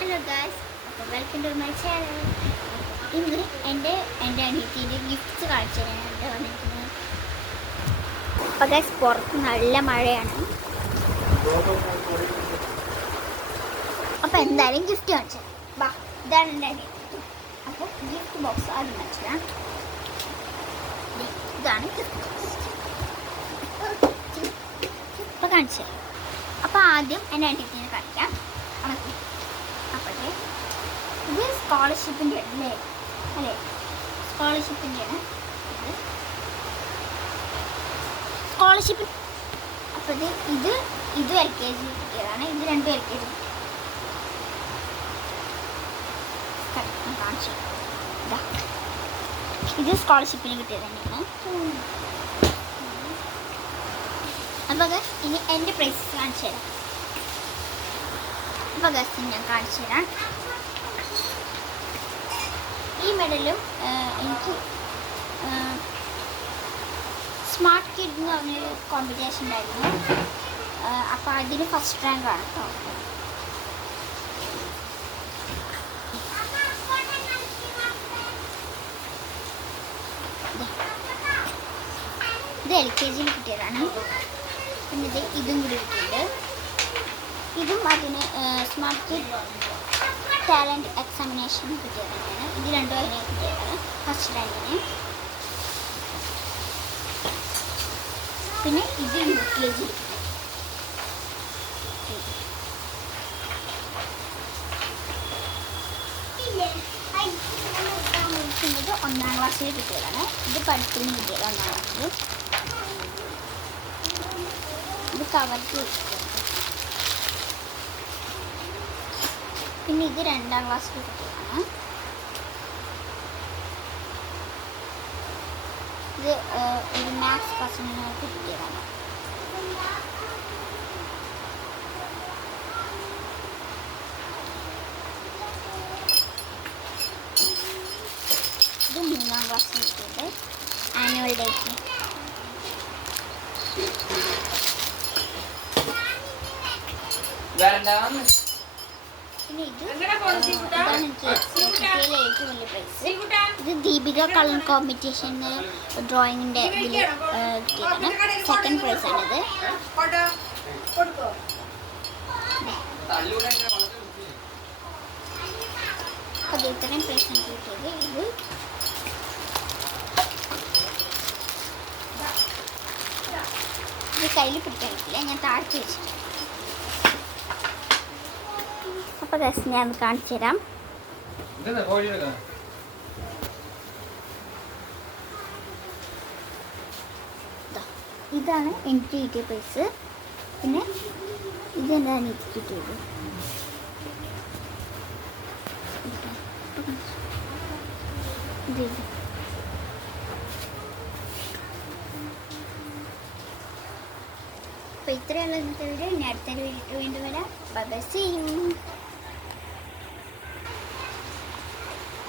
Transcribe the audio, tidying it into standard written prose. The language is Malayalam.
ഹലോ ഗായ്സ്, അപ്പോൾ വെൽക്കം ടു മൈ ചാനൽ. ഇന്ന് എൻ്റെ അനിയത്തിൻ്റെ ഗിഫ്റ്റ്സ് കാണിച്ചു തരാനായിട്ട് വന്നിരിക്കുന്നത്. അപ്പോൾ ഗായ്സ്, പുറത്ത് നല്ല മഴയാണ്. അപ്പോൾ എന്തായാലും ഗിഫ്റ്റ് കാണിച്ചു തരാം. ബാ, ഇതാണ് എൻ്റെ അനിയത്തി. അപ്പോൾ ഗിഫ്റ്റ് ബോക്സ് ആദ്യം കാണിച്ചു തരാം. ഇതാണ് ഗിഫ്റ്റ് ബോക്സ്. അപ്പോൾ കാണിച്ചു തരാം. അപ്പോൾ ആദ്യം എൻ്റെ അനിയത്തിനെ കാണിക്കാം. അപ്പോഴേ ഇത് സ്കോളർഷിപ്പിൻ്റെ അല്ലേ സ്കോളർഷിപ്പിൻ്റെയാണ് ഇത് സ്കോളർഷിപ്പ്. അപ്പോൾ ഇത് LKG കിട്ടിയതാണ്. ഇത് രണ്ടും LKG കാണിച്ചു. ഇത് സ്കോളർഷിപ്പിന് കിട്ടിയത് തന്നെയാണ്. അപ്പോൾ ഇനി എൻ്റെ പ്രൈസ് കാണിച്ചു തരാം. അപ്പോൾ ഗസ്റ്റിന് ഞാൻ കാണിച്ചു തരാം. ഈ മെഡലും എനിക്ക് സ്മാർട്ട് കിഡ് എന്ന് പറഞ്ഞൊരു കോമ്പറ്റീഷൻ ഉണ്ടായിരുന്നു. അപ്പോൾ അതിന് ഫസ്റ്റ് റാങ്കാണ് കേട്ടോ. ഇത് LKG കിട്ടിയതാണ്. പിന്നെ ഇതും കൂടി കിട്ടിയിട്ടുണ്ട്. ഇതും അതിന് സ്മാർട്ട് കിഡ് ടാലൻറ്റ് എക്സാമിനേഷൻ കിട്ടിയത് തന്നെയാണ്. ഇത് രണ്ടും അതിനെ കിട്ടിയതാണ് ഫസ്റ്റ് റാങ്കിന്. പിന്നെ ഇത് UKG ഇത് 1ാം ക്ലാസ്സിൽ കിട്ടിയതാണ്. ഇത് പഠിപ്പിന് കിട്ടിയത് 1ാം ക്ലാസ്സിൽ. ഇത് കവർക്ക് കിട്ടിയത്. പിന്നെ ഇത് 2ാം ക്ലാസ്സിൽ കിട്ടിയതാണ്. ഇത് ഒരു മാത്സ് ക്ലാസ്സിനൊക്കെ കിട്ടിയതാണ്. ഇത് 3ാം ക്ലാസ്സിൽ കിട്ടിയത് ആനുവൽ ഡേക്ക്. പിന്നെ ഇതാണ് എനിക്ക് കിട്ടിയതിലെ ഏറ്റവും വലിയ പ്രൈസ്. ഇത് ദീപിക കളർ കോമ്പറ്റീഷന് ഡ്രോയിങ്ങിൻ്റെ ഇതിൽ കിട്ടിയതാണ്. സെക്കൻഡ് പ്രൈസാണിത്. അപ്പോൾ ഇത്രയും പ്രൈസാണ് കിട്ടിയത്. ഇത് കയ്യിൽ പിടിക്കാൻ പറ്റില്ല, ഞാൻ താഴ്ത്തി വെച്ചിട്ടുണ്ട്. അപ്പോൾ ഗസ് ഞാൻ കാണിച്ചു തരാം. ഇതാണ് എനിക്ക് കിട്ടിയ പ്രൈസ്. പിന്നെ ഇതെന്താണ് എനിക്ക് കിട്ടിയത്. അപ്പോൾ ഇത്രയുള്ള ഇന്നത്തെ വീഡിയോ. ഇനി അടുത്തൊരു വീഡിയോ വീണ്ടും വരാം. Bye bye, see U.